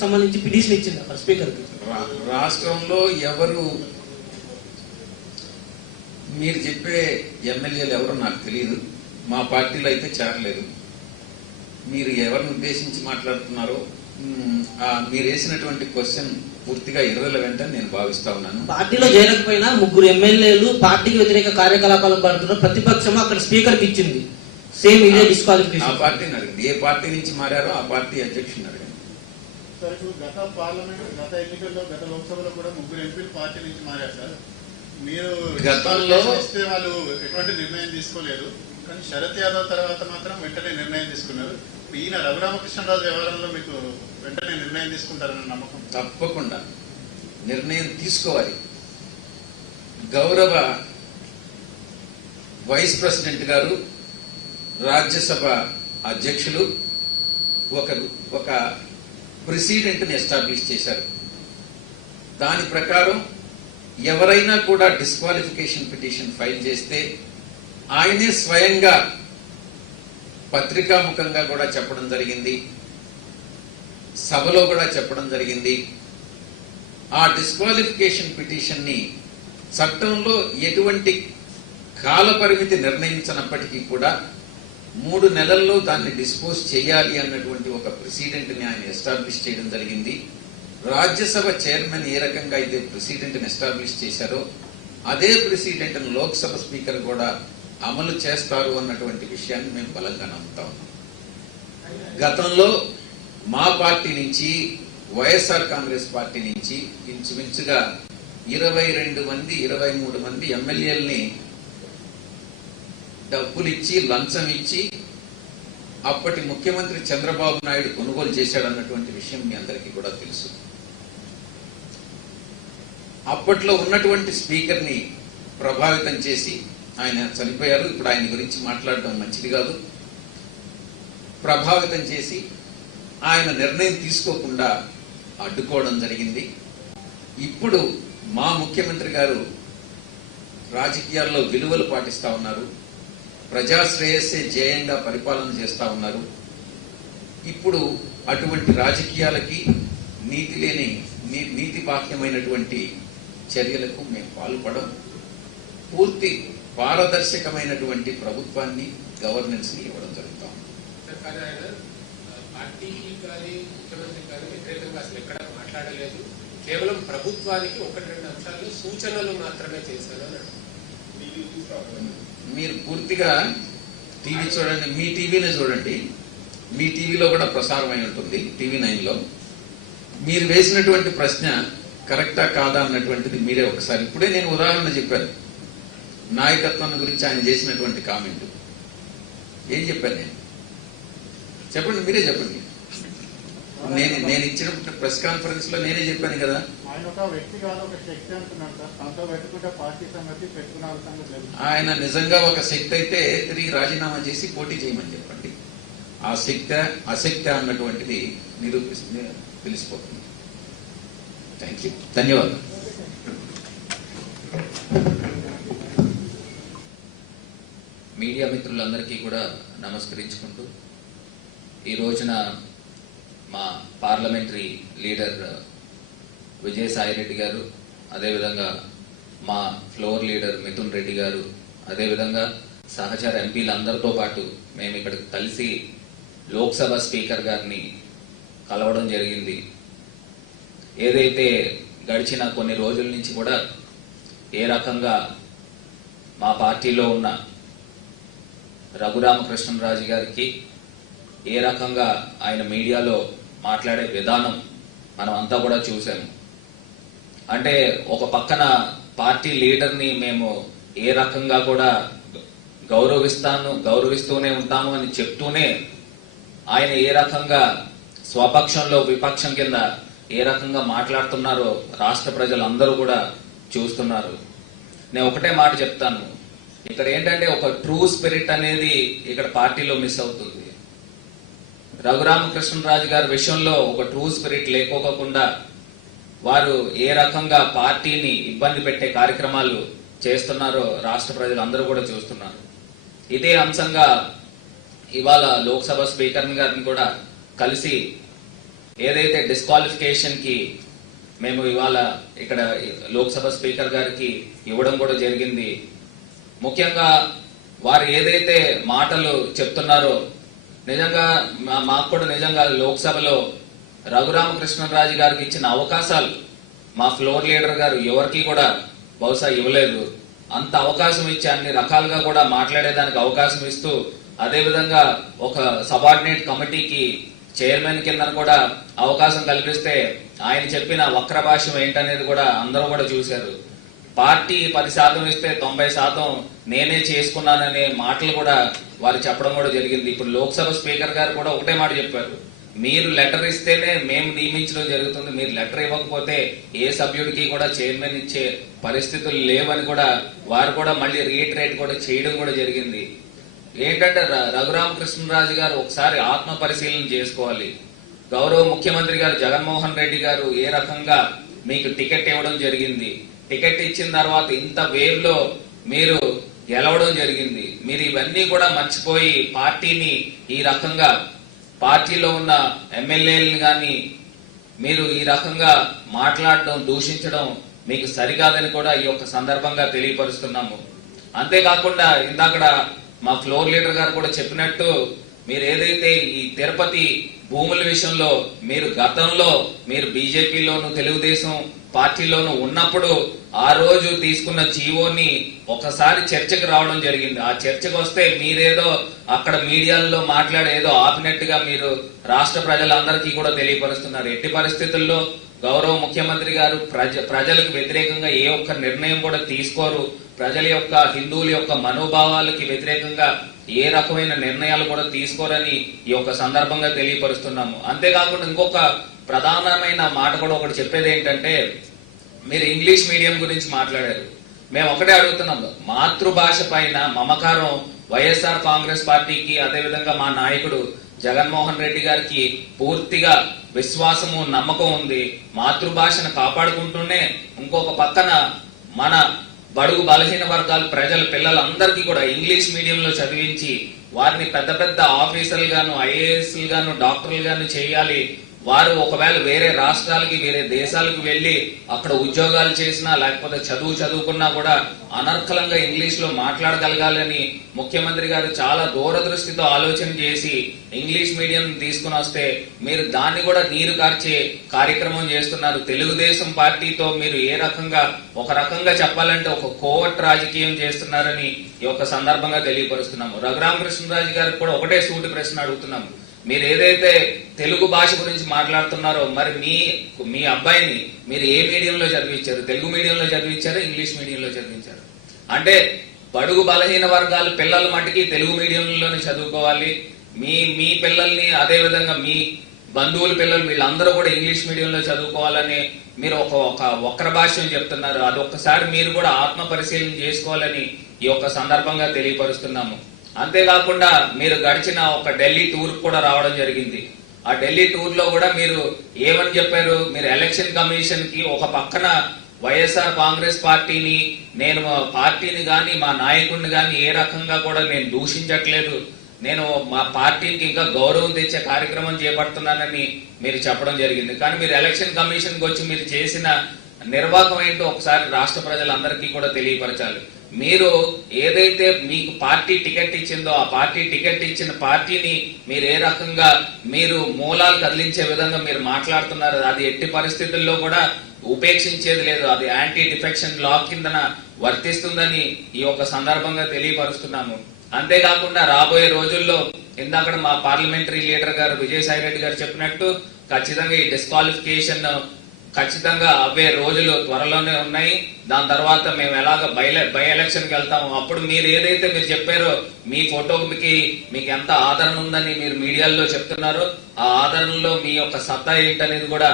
సంబంధించి పిటిషన్ ఇచ్చింది అక్కడ స్పీకర్ కి. రాష్ట్రంలో ఎవరు మీరు చెప్పే ఎమ్మెల్యేలు ఎవరో నాకు తెలియదు. మా పార్టీలో అయితే చేరలేదు. మీరు ఎవరిని ఉద్దేశించి మాట్లాడుతున్నారో మీరు వేసినటువంటి క్వశ్చన్ పూర్తిగా ఇర్రెలవెంట్ అని నేను భావిస్తా ఉన్నాను. పార్టీలో చేరకపోయినా 3 ఎమ్మెల్యేలు పార్టీకి వ్యతిరేక కార్యకలాపాలు పడుతున్న ప్రతిపక్షం అక్కడ స్పీకర్కి ఇచ్చింది. సేమ్ ఇదే ఆ డిస్క్వాలిఫికేషన్. పార్టీని అడిగింది. ఏ పార్టీ నుంచి మారారో ఆ పార్టీ అధ్యక్షుని అడిగింది. సార్ ఇప్పుడు గత పార్లమెంట్ గత ఎన్నికల్లో గత లోక్సభలో కూడా 3 ఎంపీలు పార్టీ నుంచి మారారు సార్. మీరు గతంలో ఇస్తే వాళ్ళు ఎటువంటి నిర్ణయం తీసుకోలేదు, కానీ శరత్ యాదవ్ తర్వాత మాత్రం వెంటనే నిర్ణయం తీసుకున్నారు. ఈయన రఘురామకృష్ణరాజు వ్యవహారంలో మీకు వెంటనే నిర్ణయం తీసుకుంటారన్న నమ్మకం? తప్పకుండా నిర్ణయం తీసుకోవాలి. గౌరవ వైస్ ప్రెసిడెంట్ గారు, రాజ్యసభ అధ్యక్షులు ఒక ప్రెసిడెంట్ని ఎస్టాబ్లిష్ చేశారు. దాని ప్రకారం ఎవరైనా కూడా డిస్క్వాలిఫికేషన్ పిటిషన్ ఫైల్ చేస్తే ఆయనే స్వయంగా పత్రికాముఖంగా కూడా చెప్పడం జరిగింది, సభలో కూడా చెప్పడం జరిగింది. ఆ డిస్క్వాలిఫికేషన్ పిటిషన్ ని చట్టంలో ఎటువంటి కాల పరిమితి నిర్ణయించినప్పటికీ కూడా 3 నెలల్లో దాన్ని డిస్పోజ్ చేయాలి అన్నటువంటి ఒక ప్రెసిడెంట్ ని ఆయన ఎస్టాబ్లిష్ చేయడం జరిగింది. రాజ్యసభ చైర్మన్ ఏ రకంగా అయితే ప్రెసిడెంట్ ని ఎస్టాబ్లిష్ చేశారో అదే ప్రెసిడెంట్ లోక్సభ స్పీకర్ కూడా అమలు చేస్తారు అన్నటువంటి విషయాన్ని మేము బలంగా నమ్ముతా ఉన్నాం. గతంలో మా పార్టీ నుంచి, వైఎస్ఆర్ కాంగ్రెస్ పార్టీ నుంచి ఇంచుమించుగా 22 మంది 23 మంది ఎమ్మెల్యేలని డబ్బులు ఇచ్చి, లంచం ఇచ్చి అప్పటి ముఖ్యమంత్రి చంద్రబాబు నాయుడు కొనుగోలు చేశాడన్నటువంటి విషయం మీ అందరికీ కూడా తెలుసు. అప్పట్లో ఉన్నటువంటి స్పీకర్ని ప్రభావితం చేసి, ఆయన చనిపోయారు, ఇప్పుడు ఆయన గురించి మాట్లాడడం మంచిది కాదు, ప్రభావితం చేసి ఆయన నిర్ణయం తీసుకోకుండా అడ్డుకోవడం జరిగింది. ఇప్పుడు మా ముఖ్యమంత్రి గారు రాజకీయాల్లో విలువలు పాటిస్తా ఉన్నారు, ప్రజా శ్రేయస్సే ధ్యేయంగా పరిపాలన చేస్తా ఉన్నారు. ఇప్పుడు అటువంటి రాజకీయాలకి నీతి బాహ్యమైనటువంటి చర్యలకు మేము పాల్పడం, పూర్తి పారదర్శకమైనటువంటి ప్రభుత్వాన్ని, గవర్నెన్స్ ని ఇవ్వడం జరుగుతాం. పార్టీకి కానీ ముఖ్యమంత్రి కానీ వ్యతిరేకంగా అసలు ఎక్కడ మాట్లాడలేదు, కేవలం ప్రభుత్వానికి 1-2 అంశాలు సూచనలు మాత్రమే చేశారు అన్నాడు. మీరు పూర్తిగా టీవీ చూడండి, మీ టీవీనే చూడండి, మీ టీవీలో కూడా ప్రసారం అయి ఉంటుంది, టీవీ 9లో. మీరు వేసినటువంటి ప్రశ్న కరెక్టా కాదా అన్నటువంటిది మీరే ఒకసారి, ఇప్పుడే నేను ఉదాహరణ చెప్పాను, నాయకత్వం గురించి ఆయన చేసినటువంటి కామెంట్ ఏం చెప్పాను నేను? చెప్పండి, మీరే చెప్పండి. నేను ఇచ్చిన ప్రెస్ కాన్ఫరెన్స్ లో నేనే చెప్పాను కదా. ఆయన ఒక వ్యక్తి కాదు, ఒక శక్తి అంటున్నాడు సార్. తనతో పెట్టుకుంటే పార్టీ సంగతి, పెట్టుకున్న సంగతి లేదు. ఆయన నిజంగా ఒక శక్తి అయితే తిరిగి రాజీనామా చేసి పోటీ చేయమని చెప్పండి. ఆ శక్తి అశక్తి అన్నటువంటిది తెలిసిపోతుంది. థ్యాంక్ యూ, ధన్యవాదాలు. మీడియా మిత్రులందరికీ కూడా నమస్కరించుకుంటూ, ఈ రోజున మా పార్లమెంటరీ లీడర్ విజయసాయిరెడ్డి గారు, అదేవిధంగా మా ఫ్లోర్ లీడర్ మిథున్ రెడ్డి గారు, అదేవిధంగా సహచర ఎంపీలందరితో పాటు మేము ఇక్కడ కలిసి లోక్సభ స్పీకర్ గారిని కలవడం జరిగింది. ఏదైతే గడిచిన కొన్ని రోజుల నుంచి కూడా ఏ రకంగా మా పార్టీలో ఉన్న రఘురామకృష్ణరాజు గారికి ఏ రకంగా ఆయన మీడియాలో మాట్లాడే విధానం మనం అంతా కూడా చూసాము. అంటే ఒక పక్కన పార్టీ లీడర్ని మేము ఏ రకంగా కూడా గౌరవిస్తూనే ఉంటాము అని చెప్తూనే ఆయన ఏ రకంగా స్వపక్షంలో విపక్షం కింద ఏ రకంగా మాట్లాడుతున్నారో రాష్ట్ర ప్రజలందరూ కూడా చూస్తున్నారు. నేను ఒకటే మాట చెప్తాను, ఇక్కడ ఏంటంటే ఒక ట్రూ స్పిరిట్ అనేది ఇక్కడ పార్టీలో మిస్ అవుతుంది. రఘురామకృష్ణరాజు గారి విషయంలో ఒక ట్రూ స్పిరిట్ లేకోకుండా వారు ఏ రకంగా పార్టీని ఇబ్బంది పెట్టే కార్యక్రమాలు చేస్తున్నారో రాష్ట్ర ప్రజలు అందరూ కూడా చూస్తున్నారు. ఇదే అంశంగా ఇవాళ లోక్సభ స్పీకర్ గారిని కూడా కలిసి ఏదైతే డిస్క్వాలిఫికేషన్ కి మేము ఇవాళ ఇక్కడ లోక్సభ స్పీకర్ గారికి ఇవ్వడం కూడా జరిగింది. ముఖ్యంగా వారు ఏదైతే మాటలు చెప్తున్నారో నిజంగా మాకు కూడా నిజంగా లోక్సభలో రఘురామకృష్ణరాజు గారికి ఇచ్చిన అవకాశాలు మా ఫ్లోర్ లీడర్ గారు ఎవరికి కూడా బహుశా ఇవ్వలేదు. అంత అవకాశం ఇచ్చి అన్ని రకాలుగా కూడా మాట్లాడేదానికి అవకాశం ఇస్తూ, అదేవిధంగా ఒక సబార్డినేట్ కమిటీకి చైర్మన్ కింద కూడా అవకాశం కల్పిస్తే ఆయన చెప్పిన వక్ర భాష్యం ఏంటనేది కూడా అందరూ కూడా చూశారు. పార్టీ 10% ఇస్తే 90% నేనే చేసుకున్నాననే మాటలు కూడా వారు చెప్పడం కూడా జరిగింది. ఇప్పుడు లోక్సభ స్పీకర్ గారు కూడా ఒకటే మాట చెప్పారు, మీరు లెటర్ ఇస్తేనే మేము నియమించడం జరుగుతుంది, మీరు లెటర్ ఇవ్వకపోతే ఏ సభ్యుడికి కూడా చైర్మన్ ఇచ్చే పరిస్థితులు లేవని కూడా వారు కూడా మళ్ళీ రీటరేట్ కూడా చేయడం కూడా జరిగింది. ఏంటంటే రఘురామకృష్ణరాజు గారు ఒకసారి ఆత్మ పరిశీలన చేసుకోవాలి. గౌరవ ముఖ్యమంత్రి గారు జగన్మోహన్ రెడ్డి గారు ఏ రకంగా మీకు టికెట్ ఇవ్వడం జరిగింది, టికెట్ ఇచ్చిన తర్వాత ఇంత వేవ్ లో మీరు గెలవడం జరిగింది. మీరు ఇవన్నీ కూడా మర్చిపోయి పార్టీని ఈ రకంగా, పార్టీలో ఉన్న ఎమ్మెల్యేలను కానీ మీరు ఈ రకంగా మాట్లాడడం, దూషించడం మీకు సరికాదని కూడా ఈ యొక్క సందర్భంగా తెలియపరుస్తున్నాము. అంతేకాకుండా ఇందాక మా ఫ్లోర్ లీడర్ గారు కూడా చెప్పినట్టు, మీరు ఏదైతే ఈ తిరుపతి భూముల విషయంలో మీరు గతంలో మీరు బీజేపీలోను తెలుగుదేశం పార్టీలోను ఉన్నప్పుడు ఆ రోజు తీసుకున్న జీవోని ఒకసారి చర్చకు రావడం జరిగింది. ఆ చర్చకు వస్తే మీరేదో అక్కడ మీడియాలో మాట్లాడే ఏదో ఆపినట్టుగా మీరు రాష్ట్ర ప్రజలందరికీ కూడా తెలియపరుస్తున్నారు. ఎట్టి పరిస్థితుల్లో గౌరవ ముఖ్యమంత్రి గారు ప్రజలకు వ్యతిరేకంగా ఏ ఒక్క నిర్ణయం కూడా తీసుకోరు. ప్రజల యొక్క, హిందువుల యొక్క మనోభావాలకి వ్యతిరేకంగా ఏ రకమైన నిర్ణయాలు కూడా తీసుకోరని ఈ యొక్క సందర్భంగా తెలియపరుస్తున్నాము. అంతేకాకుండా ఇంకొక ప్రధానమైన మాట కూడా ఒకటి చెప్పేది ఏంటంటే, మీరు ఇంగ్లీష్ మీడియం గురించి మాట్లాడారు. మేము ఒకటే అడుగుతున్నాము, మాతృభాష పైన మమకారం వైఎస్ఆర్ కాంగ్రెస్ పార్టీకి, అదేవిధంగా మా నాయకుడు జగన్మోహన్ రెడ్డి గారికి పూర్తిగా విశ్వాసము, నమ్మకం ఉంది. మాతృభాషను కాపాడుకుంటూనే ఇంకొక పక్కన మన బడుగు బలహీన వర్గాలు ప్రజల పిల్లలందరికీ కూడా ఇంగ్లీష్ మీడియంలో చదివించి వారిని పెద్ద పెద్ద ఆఫీసర్లు గాను, ఐఏఎస్లు గాను, డాక్టర్లు గాను చేయాలి. వారు ఒకవేళ వేరే రాష్ట్రాలకి, వేరే దేశాలకు వెళ్లి అక్కడ ఉద్యోగాలు చేసినా లేకపోతే చదువుకున్నా కూడా అనర్కలంగా ఇంగ్లీష్ లో మాట్లాడగలగాలని ముఖ్యమంత్రి గారు చాలా దూరదృష్టితో ఆలోచన చేసి ఇంగ్లీష్ మీడియం తీసుకుని వస్తే మీరు దాన్ని కూడా నీరు కార్చే కార్యక్రమం చేస్తున్నారు. తెలుగుదేశం పార్టీతో మీరు ఏ రకంగా, ఒక రకంగా చెప్పాలంటే ఒక కోవట్ రాజకీయం చేస్తున్నారని ఈ యొక్క సందర్భంగా తెలియపరుస్తున్నాము. రఘురామకృష్ణరాజు గారికి కూడా ఒకటే సూటి ప్రశ్న అడుగుతున్నాము. మీరు ఏదైతే తెలుగు భాష గురించి మాట్లాడుతున్నారో, మరి మీ అబ్బాయిని మీరు ఏ మీడియంలో చదివించారు? తెలుగు మీడియంలో చదివించారు, ఇంగ్లీష్ మీడియంలో చదివించారు? అంటే బడుగు బలహీన వర్గాల పిల్లల మటుకి తెలుగు మీడియంలోనే చదువుకోవాలి, మీ పిల్లల్ని, అదే విధంగా మీ బంధువుల పిల్లలు వీళ్ళందరూ కూడా ఇంగ్లీష్ మీడియంలో చదువుకోవాలని మీరు ఒక వక్ర భాష్యం చెప్తున్నారు. అది ఒక్కసారి మీరు కూడా ఆత్మ పరిశీలన చేసుకోవాలని ఈ యొక్క సందర్భంగా తెలియపరుస్తున్నాము. అంతేకాకుండా మీరు గడిచిన ఒక ఢిల్లీ టూర్ కూడా రావడం జరిగింది. ఆ ఢిల్లీ టూర్ లో కూడా మీరు ఏమని చెప్పారు? మీరు ఎలక్షన్ కమిషన్ కి ఒక పక్కన వైఎస్ఆర్ కాంగ్రెస్ పార్టీని, నేను పార్టీని గాని మా నాయకుడిని గాని ఏ రకంగా కూడా నేను దూషించట్లేదు, నేను మా పార్టీకి ఇంకా గౌరవం తెచ్చే కార్యక్రమం చేపడుతున్నానని మీరు చెప్పడం జరిగింది. కానీ మీరు ఎలక్షన్ కమిషన్ కి వచ్చి మీరు చేసిన నిర్వాహకం ఏంటో ఒకసారి రాష్ట్ర ప్రజలందరికీ కూడా తెలియపరచాలి. మీరు ఏదైతే మీకు పార్టీ టికెట్ ఇచ్చిందో ఆ పార్టీ టికెట్ ఇచ్చిన పార్టీని మీరు ఏ రకంగా మీరు మూలాలు కదిలించే విధంగా మీరు మాట్లాడుతున్నారు, అది ఎట్టి పరిస్థితుల్లో కూడా ఉపేక్షించేది లేదు. అది యాంటీ డిఫెక్షన్ లా కిందన వర్తిస్తుందని ఈ యొక్క సందర్భంగా తెలియపరుస్తున్నాము. అంతేకాకుండా రాబోయే రోజుల్లో ఇందాక మా పార్లమెంటరీ లీడర్ గారు విజయసాయి రెడ్డి గారు చెప్పినట్టు ఖచ్చితంగా ఈ డిస్క్వాలిఫికేషన్ ఖచ్చితంగా అవే రోజులు త్వరలోనే ఉన్నాయి. దాని తర్వాత మేము ఎలాగ బై ఎలక్షన్ కి వెళ్తాము, అప్పుడు మీరు ఏదైతే మీరు చెప్పారో మీ ఫోటోకి మీకు ఎంత ఆదరణ ఉందని మీరు మీడియాలో చెప్తున్నారో ఆ ఆదరణలో మీ యొక్క సత్తా ఏంటనేది కూడా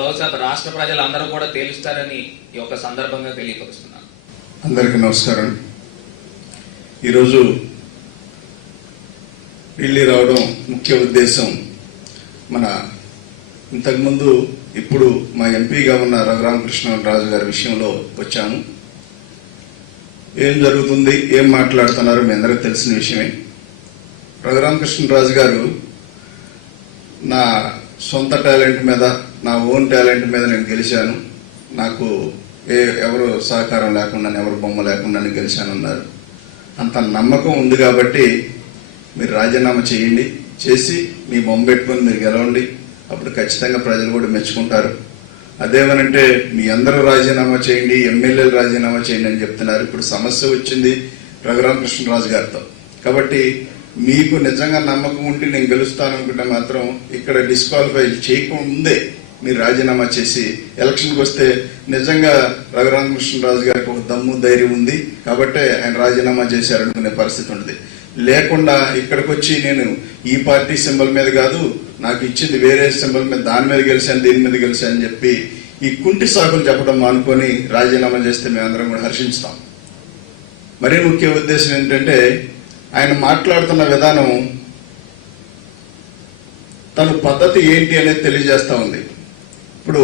బహుశా రాష్ట్ర ప్రజలందరూ కూడా తేలుస్తారని ఈ యొక్క సందర్భంగా తెలియపరుస్తున్నాను. అందరికీ నమస్కారం. ఈరోజు ఢిల్లీ రావడం ముఖ్య ఉద్దేశం, మన ఇంతకుముందు ఇప్పుడు మా ఎంపీగా ఉన్న రఘురామకృష్ణరాజు గారి విషయంలో వచ్చాము. ఏం జరుగుతుంది, ఏం మాట్లాడుతున్నారు మీ అందరికీ తెలిసిన విషయమే. రఘురామకృష్ణరాజు గారు నా సొంత టాలెంట్ మీద, నా ఓన్ టాలెంట్ మీద నేను గెలిచాను, నాకు ఎవరు సహకారం లేకుండా, ఎవరు బొమ్మ లేకుండా గెలిచానన్నారు. అంత నమ్మకం ఉంది కాబట్టి మీరు రాజీనామా చేయండి, చేసి మీ బొమ్మ పెట్టుకొని మీరు గెలవండి. అప్పుడు ఖచ్చితంగా ప్రజలు కూడా మెచ్చుకుంటారు. అదేమనంటే మీ అందరూ రాజీనామా చేయండి, ఎమ్మెల్యేలు రాజీనామా చేయండి అని చెప్తున్నారు. ఇప్పుడు సమస్య వచ్చింది రఘురామకృష్ణరాజు గారితో. కాబట్టి మీకు నిజంగా నమ్మకం ఉండి నేను గెలుస్తాను అనుకుంటే మాత్రం ఇక్కడ డిస్క్వాలిఫై చేయకముందే మీరు రాజీనామా చేసి ఎలక్షన్కి వస్తే నిజంగా రఘురామకృష్ణరాజు గారికి ఒక దమ్ము ధైర్యం ఉంది కాబట్టి ఆయన రాజీనామా చేశారనుకునే పరిస్థితి ఉంటుంది. లేకుండా ఇక్కడికి వచ్చి నేను ఈ పార్టీ సింబల్ మీద కాదు, నాకు ఇచ్చింది వేరే సింబల్ మీద, దాని మీద గెలిచాను, దీని మీద గెలిచాను అని చెప్పి ఈ కుంటి సాకులు చెప్పడం మానుకొని రాజీనామా చేస్తే మేమందరం కూడా హర్షిస్తాం. మరీ ముఖ్య ఉద్దేశం ఏంటంటే ఆయన మాట్లాడుతున్న విధానం తన పద్ధతి ఏంటి అనేది తెలియజేస్తా ఉంది. ఇప్పుడు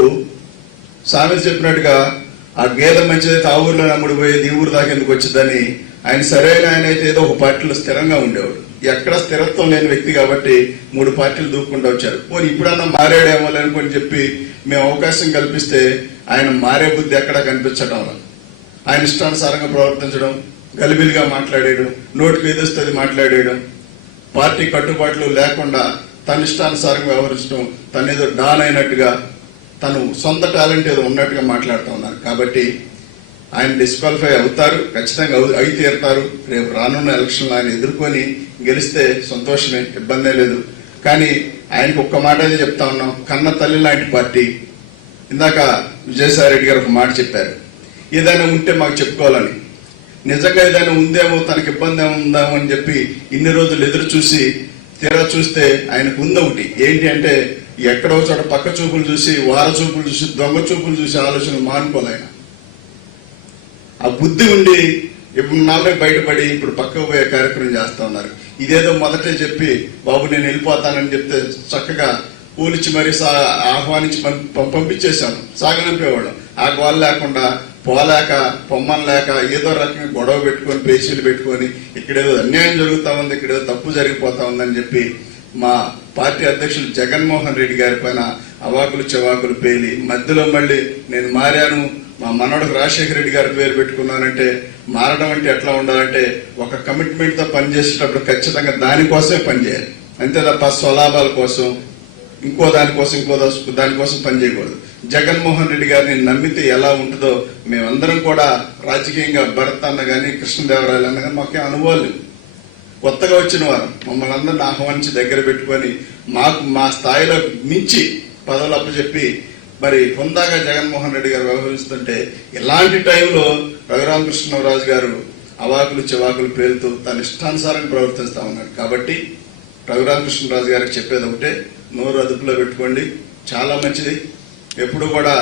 సామెత చెప్పినట్టుగా ఆ గేదె మంచిదైతే ఆ ఊర్లో నమ్ముడిపోయేది ఈ ఊరు దాకా ఎందుకు వచ్చిందని ఆయన సరైన ఆయన అయితే ఏదో ఒక పార్టీలో స్థిరంగా ఉండేవాడు. ఎక్కడ స్థిరత్వం లేని వ్యక్తి కాబట్టి 3 పార్టీలు దూక్కుంటూ వచ్చారు. పోనీ ఇప్పుడన్నా మారాడేమో అనుకొని చెప్పి మేము అవకాశం కల్పిస్తే ఆయన మారే బుద్ధి ఎక్కడా కనిపించడం, ఆయన ఇష్టానుసారంగా ప్రవర్తించడం, గలిబిలిగా మాట్లాడేయడం, నోటికి ఏదొస్తుంది మాట్లాడేయడం, పార్టీ కట్టుబాట్లు లేకుండా తన ఇష్టానుసారంగా వ్యవహరించడం, తను ఏదో డాన్ అయినట్టుగా తను సొంత టాలెంట్ ఏదో ఉన్నట్టుగా మాట్లాడుతూ ఉన్నారు. కాబట్టి ఆయన డిస్క్వాలిఫై అవుతారు, ఖచ్చితంగా అయి తీరుతారు. రేపు రానున్న ఎలక్షన్లో ఆయన ఎదుర్కొని గెలిస్తే సంతోషమే, ఇబ్బందే లేదు. కానీ ఆయనకు ఒక్క మాట అయితే చెప్తా ఉన్నాం, కన్న తల్లి లాంటి పార్టీ. ఇందాక విజయసాయి రెడ్డి గారు ఒక మాట చెప్పారు, ఏదైనా ఉంటే మాకు చెప్పుకోవాలని. నిజంగా ఏదైనా ఉందేమో, తనకి ఇబ్బంది ఉందామో అని చెప్పి ఇన్ని రోజులు ఎదురు చూసి తీరా చూస్తే ఆయనకు ఉందొకటి ఏంటి అంటే, ఎక్కడో చోట పక్క చూపులు చూసి, వార చూపులు చూసి, దొంగ చూపులు చూసి ఆలోచనలు మానుకోవాలి. ఆయన ఆ బుద్ధి ఉండి ఇప్పుడు నాలుగు బయటపడి ఇప్పుడు పక్కకు పోయే కార్యక్రమం చేస్తా ఉన్నారు. ఇదేదో మొదటే చెప్పి బాబు నేను వెళ్ళిపోతానని చెప్తే చక్కగా కూలిచ్చి మరీ ఆహ్వానించి పంపించేశాను, సాగనంపేవాడు. ఆ గోల లేకుండా పోలేక పొమ్మం లేక ఏదో రకంగా గొడవ పెట్టుకొని పేచీలు పెట్టుకొని ఇక్కడేదో అన్యాయం జరుగుతా ఉంది, ఇక్కడేదో తప్పు జరిగిపోతా ఉందని చెప్పి మా పార్టీ అధ్యక్షులు జగన్మోహన్ రెడ్డి గారి పైన అవాకులు చెవాకులు పేలి మధ్యలో మళ్ళీ నేను మారాను, మా మనవడికి రాజశేఖర రెడ్డి గారి పేరు పెట్టుకున్నానంటే మారడం అంటే ఎట్లా ఉండాలంటే ఒక కమిట్మెంట్ తో పనిచేసేటప్పుడు ఖచ్చితంగా దానికోసమే పనిచేయాలి, అంతే తప్ప స్వలాభాల కోసం ఇంకో దానికోసం పనిచేయకూడదు. జగన్మోహన్ రెడ్డి గారిని నమ్మితే ఎలా ఉంటుందో మేమందరం కూడా రాజకీయంగా భరత్ అన్న కానీ కృష్ణదేవరాయలు అన్న కానీ మాకే అనుభవాలు లేవు. కొత్తగా వచ్చిన వారు మమ్మల్ని అందరిని ఆహ్వానించి దగ్గర పెట్టుకొని మాకు మా స్థాయిలో మించి పదవులు అప్పచెప్పి మరి హుందాగా జగన్మోహన్ రెడ్డి గారు వ్యవహరిస్తుంటే ఇలాంటి టైంలో రఘురామకృష్ణరాజు గారు అవాకులు చెవాకులు పేరుతూ తన ఇష్టానుసారంగా ప్రవర్తిస్తా ఉన్నాడు. కాబట్టి రఘురామకృష్ణరాజు గారికి చెప్పేది ఒకటే, నోరు అదుపులో పెట్టుకోండి, చాలా మంచిది. ఎప్పుడు కూడా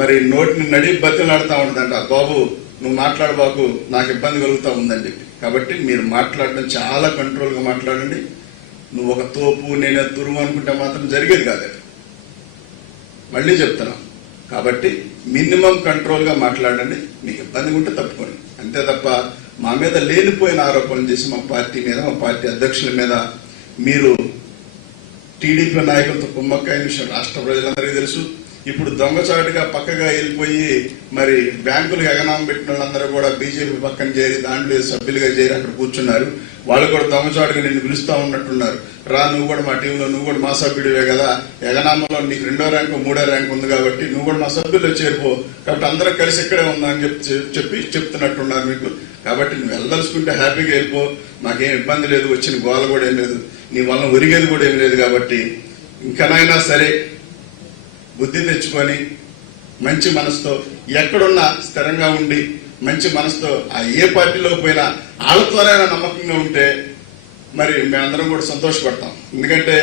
మరి నోటిని నడి బతిలాడుతూ ఉంటుందంట, బాబు నువ్వు మాట్లాడబాకు నాకు ఇబ్బంది కలుగుతూ ఉందని చెప్పి. కాబట్టి మీరు మాట్లాడడం చాలా కంట్రోల్గా మాట్లాడండి. నువ్వు ఒక తోపు నేను తురుము అనుకుంటే మాత్రం జరిగేది కాదు, మళ్ళీ చెప్తున్నాం. కాబట్టి మినిమం కంట్రోల్గా మాట్లాడండి, మీకు ఇబ్బంది ఉంటే తప్పుకోండి, అంతే తప్ప మా మీద లేనిపోయిన ఆరోపణలు చేసి మా పార్టీ మీద మా పార్టీ అధ్యక్షుల మీద మీరు టీడీపీ నాయకులతో కుమ్మక్కైన విషయం రాష్ట్ర ప్రజలందరికీ తెలుసు. ఇప్పుడు దొంగచాటుగా పక్కగా వెళ్ళిపోయి మరి బ్యాంకులకు ఎగనామం పెట్టిన వాళ్ళందరూ కూడా బీజేపీ పక్కన చేరి దాంట్లో సభ్యులుగా చేరి అక్కడ కూర్చున్నారు. వాళ్ళు కూడా దొంగచాటుగా నిన్ను పిలుస్తా ఉన్నట్టున్నారు, రా నువ్వు కూడా మా టీంలో, నువ్వు కూడా మా సభ్యుడివే కదా, ఎగనామంలో నీకు 2వ ర్యాంకు 3వ ర్యాంకు ఉంది కాబట్టి నువ్వు కూడా మా సభ్యుల్లో చేరిపో, కాబట్టి అందరం కలిసి ఇక్కడే ఉందా అని చెప్పి చెప్తున్నట్టున్నారు మీకు. కాబట్టి నువ్వు వెళ్ళదలుచుకుంటే హ్యాపీగా వెళ్ళిపో, మాకేం ఇబ్బంది లేదు, వచ్చిన గోల కూడా ఏం లేదు, నీ వల్ల ఒరిగేది కూడా ఏం లేదు. కాబట్టి ఇంకనైనా సరే బుద్ధి తెచ్చుకొని మంచి మనసుతో ఎక్కడున్నా స్థిరంగా ఉండి మంచి మనసుతో ఆ ఏ పార్టీలో పోయినా వాళ్ళతోనైనా నమ్మకంగా ఉంటే మరి మేమందరం కూడా సంతోషపడతాం. ఎందుకంటే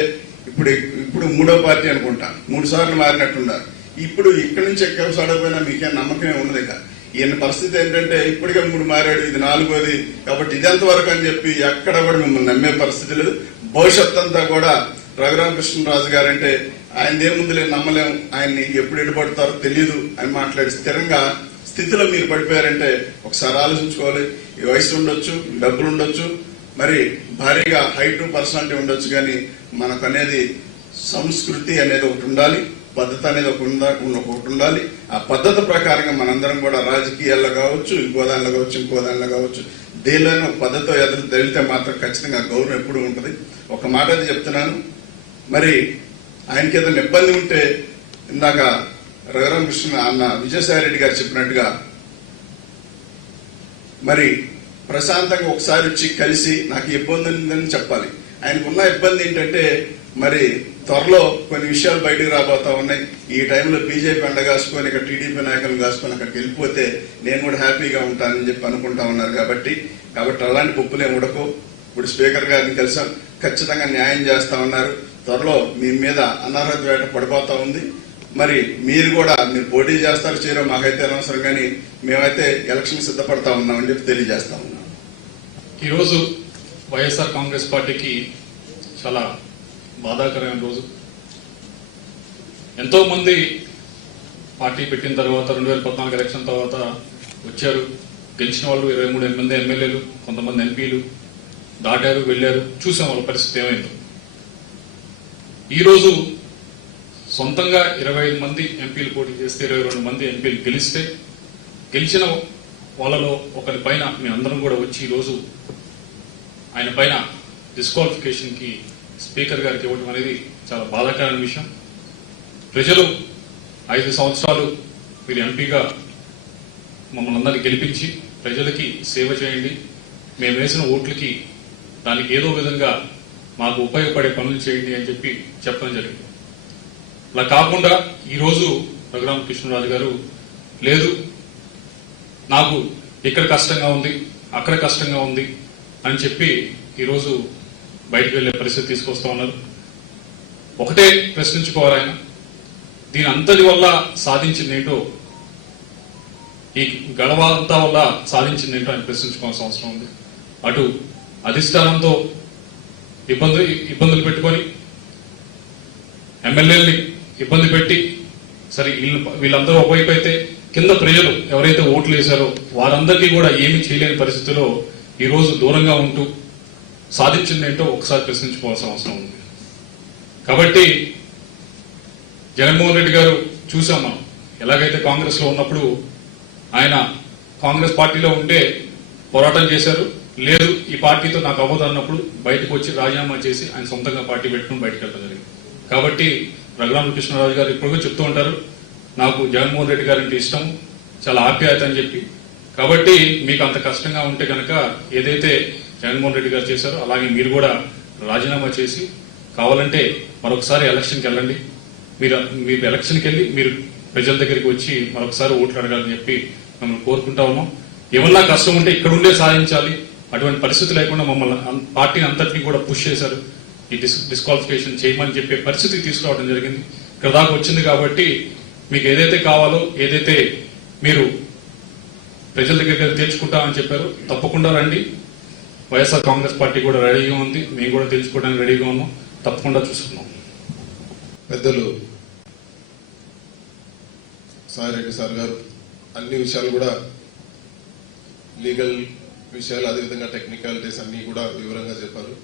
ఇప్పుడు 3వ పార్టీ అనుకుంటా, 3 సార్లు మారినట్టున్నారు. ఇప్పుడు ఇక్కడి నుంచి ఎక్కడ సాడపోయినా మీకేం నమ్మకమే ఉండదు. ఇక ఈయన పరిస్థితి ఏంటంటే ఇప్పటికే 3 మారాడు, ఇది 4వది, కాబట్టి ఇదెంతవరకు అని చెప్పి ఎక్కడ కూడా మిమ్మల్ని నమ్మే పరిస్థితి లేదు. భవిష్యత్ అంతా కూడా రఘురామకృష్ణరాజు గారు అంటే ఆయన ఏముంది లేదు, నమ్మలేము, ఆయన్ని ఎప్పుడు ఎడబడతారో తెలియదు అని మాట్లాడి స్థిరంగా స్థితిలో మీరు పడిపోయారంటే ఒకసారి ఆలోచించుకోవాలి. ఈ వయసు ఉండొచ్చు, డబ్బులు ఉండొచ్చు, మరి భారీగా హైట్ పర్సనాలిటీ ఉండొచ్చు, కానీ మనకు అనేది సంస్కృతి అనేది ఒకటి ఉండాలి, పద్ధతి అనేది ఒకటి ఉండాలి. ఆ పద్ధతి ప్రకారంగా మనందరం కూడా రాజకీయాల్లో కావచ్చు, ఇంకో దానిలో కావచ్చు, దేనిలోనో పద్ధతితో ఎదురు తెలితే మాత్రం ఖచ్చితంగా గౌరవం ఎప్పుడు ఉంటుంది. ఒక మాట అది చెప్తున్నాను. మరి ఆయనకి ఏదైనా ఇబ్బంది ఉంటే ఇందాక రఘురామకృష్ణ అన్న విజయసాయి రెడ్డి గారు చెప్పినట్టుగా మరి ప్రశాంతంగా ఒకసారి వచ్చి కలిసి నాకు ఇబ్బంది ఉందని చెప్పాలి. ఆయనకున్న ఇబ్బంది ఏంటంటే మరి త్వరలో కొన్ని విషయాలు బయటకు రాబోతా ఉన్నాయి. ఈ టైంలో బీజేపీ అండగాసుకొని ఇక్కడ టీడీపీ నాయకులను కాసుకొని అక్కడికి వెళ్ళిపోతే నేను కూడా హ్యాపీగా ఉంటానని చెప్పి అనుకుంటా ఉన్నారు. కాబట్టి అలాంటి పప్పులే ఉడకు. ఇప్పుడు స్పీకర్ గారిని కలిసాం, ఖచ్చితంగా న్యాయం చేస్తా ఉన్నారు. త్వరలో మీ మీద అనర్హత వేట పడిపోతా ఉంది. మరి మీరు పోటీ చేస్తారు చేయరో మాకైతే అనవసరం, కానీ మేమైతే ఎలక్షన్ సిద్ధపడతా ఉన్నామని చెప్పి తెలియజేస్తా ఉన్నాం. ఈరోజు వైఎస్ఆర్ కాంగ్రెస్ పార్టీకి చాలా బాధాకరమైన రోజు. ఎంతో మంది పార్టీ పెట్టిన తర్వాత 2014 ఎలక్షన్ తర్వాత వచ్చారు, గెలిచిన వాళ్ళు 23 మంది ఎమ్మెల్యేలు, కొంతమంది ఎంపీలు దాటారు, వెళ్ళారు. చూసాం వాళ్ళ పరిస్థితి ఏమైందో. ఈరోజు సొంతంగా 25 మంది ఎంపీలు పోటీ చేస్తే 22 మంది ఎంపీలు గెలిస్తే, గెలిచిన వాళ్ళలో ఒకరి పైన మీ అందరం కూడా వచ్చి ఈరోజు ఆయన పైన డిస్క్వాలిఫికేషన్ కి స్పీకర్ గారికి ఇవ్వడం అనేది చాలా బాధాకరమైన విషయం. ప్రజలు 5 సంవత్సరాలు మీరు ఎంపీగా మమ్మల్ని అందరినీ గెలిపించి ప్రజలకి సేవ చేయండి, మేము వేసిన ఓట్లకి దానికి ఏదో విధంగా మాకు ఉపయోగపడే పనులు చేయండి అని చెప్పి చెప్పడం జరిగింది. అలా కాకుండా ఈరోజు రఘురామకృష్ణరాజు గారు లేదు, నాకు ఇక్కడ కష్టంగా ఉంది, అక్కడ కష్టంగా ఉంది అని చెప్పి ఈరోజు బయటకు వెళ్లే పరిస్థితి తీసుకొస్తా ఉన్నారు. ఒకటే ప్రశ్నించుకోవాలి ఆయన, దీని అంతటి వల్ల సాధించింది ఏంటో, ఈ గడవ అంతా వల్ల సాధించింది ఏంటో ఆయన ప్రశ్నించుకోవాల్సిన అవసరం ఉంది. అటు అధిష్టానంతో ఇబ్బందులు పెట్టుకొని ఎమ్మెల్యేలని ఇబ్బంది పెట్టి, సరే వీళ్ళందరూ ఒకవైపు అయితే కింద ప్రజలు ఎవరైతే ఓట్లు వేశారో వారందరికీ కూడా ఏమీ చేయలేని పరిస్థితిలో ఈరోజు దూరంగా ఉంటూ సాధించింది ఏంటో ఒకసారి ప్రశ్నించుకోవాల్సిన అవసరం ఉంది. కాబట్టి జగన్మోహన్ రెడ్డి గారు చూసాం మనం, ఎలాగైతే కాంగ్రెస్ లో ఉన్నప్పుడు ఆయన కాంగ్రెస్ పార్టీలో ఉంటే పోరాటం చేశారు, లేదు ఈ పార్టీతో నాకు అవ్వదు అన్నప్పుడు బయటకు వచ్చి రాజీనామా చేసి ఆయన సొంతంగా పార్టీ పెట్టుకుని బయటకు వెళ్ళడం జరిగింది. కాబట్టి రఘురామకృష్ణరాజు గారు ఇప్పుడు చెప్తూ ఉంటారు, నాకు జగన్మోహన్ రెడ్డి గారు అంటే ఇష్టం, చాలా ఆప్యాయత అని చెప్పి. కాబట్టి మీకు అంత కష్టంగా ఉంటే కనుక ఏదైతే జగన్మోహన్ రెడ్డి గారు చేశారో అలాగే మీరు కూడా రాజీనామా చేసి కావాలంటే మరొకసారి ఎలక్షన్కి వెళ్ళండి. మీరు ఎలక్షన్కి వెళ్ళి మీరు ప్రజల దగ్గరికి వచ్చి మరొకసారి ఓట్లు అడగాలని చెప్పి మమ్మల్ని కోరుకుంటా ఉన్నాం. ఏమన్నా కష్టం ఉంటే ఇక్కడ ఉండే సాధించాలి, అటువంటి పరిస్థితి లేకుండా మమ్మల్ని పార్టీని అంతటినీ కూడా పుష్ చేశారు. ఈ డిస్క్వాలిఫికేషన్ చేయమని చెప్పే పరిస్థితి తీసుకురావడం జరిగింది. ఇక్కడ దాకా వచ్చింది. కాబట్టి మీకు ఏదైతే కావాలో, ఏదైతే మీరు ప్రజల దగ్గరికి తేల్చుకుంటామని చెప్పారు, తప్పకుండా రండి. వైఎస్ఆర్ కాంగ్రెస్ పార్టీ కూడా రెడీగా ఉంది, మేము కూడా తెలుసుకోవడానికి రెడీగా ఉన్నాం, తప్పకుండా చూసుకున్నాం. పెద్దలు సాయిరెడ్డి సార్ గారు అన్ని విషయాలు కూడా, లీగల్ విషయాలు, అదేవిధంగా టెక్నికాలిటీస్ అన్ని కూడా వివరంగా చెప్పారు.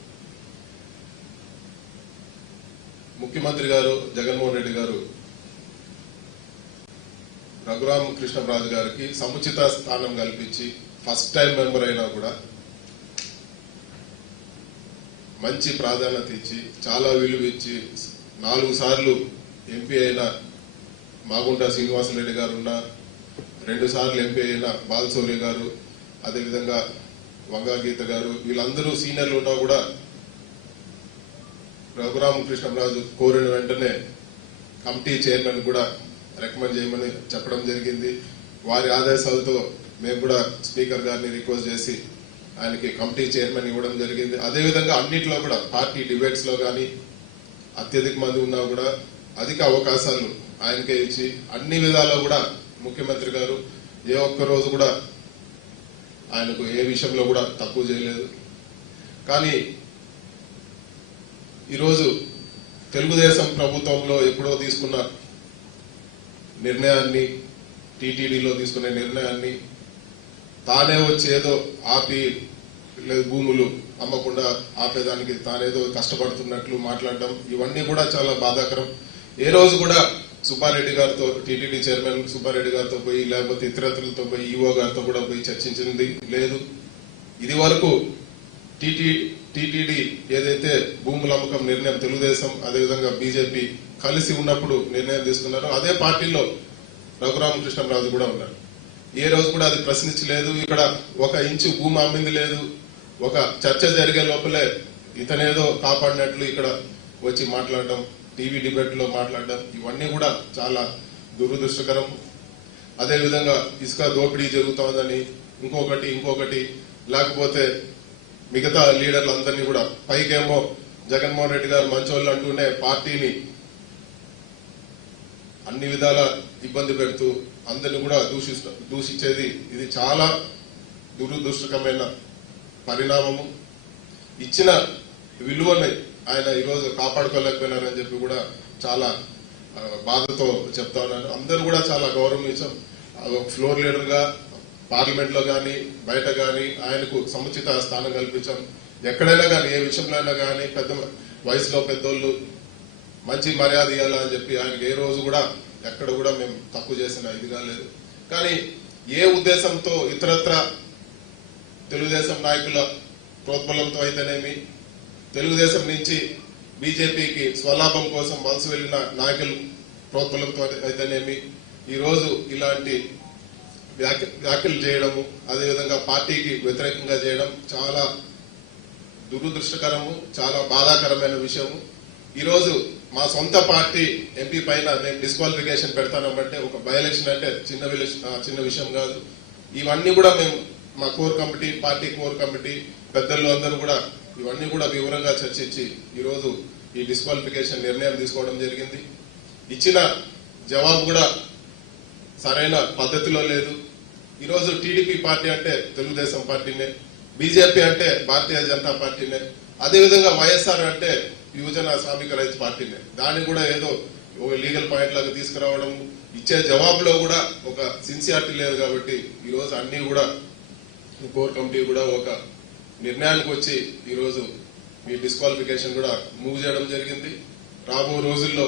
ముఖ్యమంత్రి గారు జగన్మోహన్ రెడ్డి గారు రఘురామకృష్ణరాజు గారికి సముచిత స్థానం కల్పించి ఫస్ట్ టైం మెంబర్ అయినా కూడా మంచి ప్రాధాన్యత ఇచ్చి చాలా విలువ ఇచ్చి 4 సార్లు ఎంపీ అయిన మాగుంట శ్రీనివాసరెడ్డి గారు ఉన్న, 2 సార్లు ఎంపీ అయిన బాలశౌర్య గారు, అదేవిధంగా వంగా గీత గారు, వీళ్ళందరూ సీనియర్లు ఉన్నా కూడా రఘురామకృష్ణరాజు కోరిన వెంటనే కమిటీ చైర్మన్ కూడా రికమెండ్ చేయమని చెప్పడం జరిగింది. వారి ఆదేశాలతో మేము కూడా స్పీకర్ గారిని రిక్వెస్ట్ చేసి ఆయనకి కమిటీ చైర్మన్ ఇవ్వడం జరిగింది. అదేవిధంగా అన్నింటిలో కూడా పార్టీ డిబేట్స్ లో కానీ అత్యధిక మంది ఉన్నా కూడా అధిక అవకాశాలు ఆయనకే ఇచ్చి అన్ని విధాల్లో కూడా ముఖ్యమంత్రి గారు ఏ ఒక్క రోజు కూడా ఆయనకు ఏ విషయంలో కూడా తక్కువ చేయలేదు. కానీ ఈరోజు తెలుగుదేశం ప్రభుత్వంలో ఎప్పుడో తీసుకున్న నిర్ణయాన్ని, టీటీడీలో తీసుకునే నిర్ణయాన్ని తానే వచ్చి ఏదో ఆపి భూములు అమ్మకుండా ఆపేదానికి తానేదో కష్టపడుతున్నట్లు మాట్లాడడం, ఇవన్నీ కూడా చాలా బాధాకరం. ఏ రోజు కూడా సుబ్బారెడ్డి గారితో, టీటీడీ చైర్మన్ సుబ్బారెడ్డి గారితో పోయి, లేకపోతే ఇతరత్రులతో పోయి, ఈఓ గారితో కూడా పోయి చర్చించింది లేదు. ఇది వరకు టీటీడీ ఏదైతే భూముల అమ్మకం నిర్ణయం తెలుగుదేశం అదేవిధంగా బీజేపీ కలిసి ఉన్నప్పుడు నిర్ణయం తీసుకున్నారో అదే పార్టీలో రఘురామకృష్ణరాజు కూడా ఉన్నారు. ఏ రోజు కూడా అది ప్రశ్నించలేదు. ఇక్కడ 1 ఇంచు భూమి అమ్మింది లేదు. ఒక చర్చ జరిగే లోపలే ఇతనేదో కాపాడినట్లు ఇక్కడ వచ్చి మాట్లాడడం, టీవీ డిబేట్ లో మాట్లాడడం, ఇవన్నీ కూడా చాలా దురదృష్టకరం. అదేవిధంగా ఇసుక దోపిడీ జరుగుతోందని ఇంకొకటి లేకపోతే మిగతా లీడర్లందరినీ కూడా పైకేమో జగన్మోహన్ రెడ్డి గారు మంచోళ్ళు అంటూనే పార్టీని అన్ని విధాల ఇబ్బంది పెడుతూ అందరిని కూడా దూషించేది ఇది చాలా దురదృష్టకరమైన పరిణామము. ఇచ్చిన విలువని ఆయన ఈరోజు కాపాడుకోలేకపోయినారని చెప్పి కూడా చాలా బాధతో చెప్తా ఉన్నాను. అందరూ కూడా చాలా గౌరవించాం. ఫ్లోర్ లీడర్ గా పార్లమెంట్ లో గాని బయట గాని ఆయనకు సముచిత స్థానం కల్పించాం. ఎక్కడైనా కానీ ఏ విషయంలో అయినా కానీ పెద్ద వయసులో పెద్దోళ్ళు మంచి మర్యాద ఇవ్వాలా అని చెప్పి ఆయనకి ఏ రోజు కూడా ఎక్కడ కూడా మేము తప్పు చేసిన ఇదిగా లేదు. కానీ ఏ ఉద్దేశంతో ఇతరత్ర తెలుగుదేశం నాయకుల ప్రోద్బలంతో అయితేనేమి, తెలుగుదేశం నుంచి బీజేపీకి స్వలాభం కోసం వలస వెళ్లిన నాయకులు ప్రోద్బలంతో అయితేనేమి ఈరోజు ఇలాంటి వ్యాఖ్యలు చేయడము, అదేవిధంగా పార్టీకి వ్యతిరేకంగా చేయడం చాలా దురదృష్టకరము, చాలా బాధాకరమైన విషయము. ఈరోజు మా సొంత పార్టీ ఎంపీ పైన నేను డిస్క్వాలిఫికేషన్ పెడతానంటే ఒక బై ఎలక్షన్ అంటే చిన్న విషయం కాదు. ఇవన్నీ కూడా మేము మా core committee, party core committee పెద్దలు అందరూ కూడా ఇవన్నీ కూడా వివరంగా చర్చించి ఈరోజు ఈ డిస్క్వాలిఫికేషన్ నిర్ణయం తీసుకోవడం జరిగింది. ఇచ్చిన జవాబు కూడా సరైన పద్ధతిలో లేదు. ఈరోజు టీడీపీ పార్టీ అంటే తెలుగుదేశం పార్టీనే, బీజేపీ అంటే భారతీయ జనతా పార్టీనే, అదేవిధంగా వైఎస్ఆర్ అంటే యువజన శ్రామిక రైతు పార్టీనే. దాన్ని కూడా ఏదో ఒక లీగల్ పాయింట్ లాగా తీసుకురావడం, ఇచ్చే జవాబులో కూడా ఒక సిన్సియారిటీ లేదు. కాబట్టి ఈరోజు అన్ని కూడా కోర్ కమిటీ కూడా ఒక నిర్ణయానికి వచ్చి ఈరోజు ఈ డిస్క్వాలిఫికేషన్ కూడా మూవ్ చేయడం జరిగింది. రాబో రోజుల్లో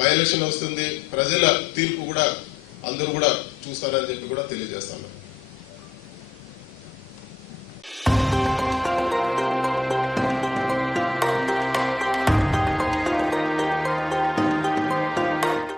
బై ఎలక్షన్ వస్తుంది, ప్రజల తీర్పు కూడా అందరూ కూడా చూస్తారని చెప్పి కూడా తెలియజేస్తాను.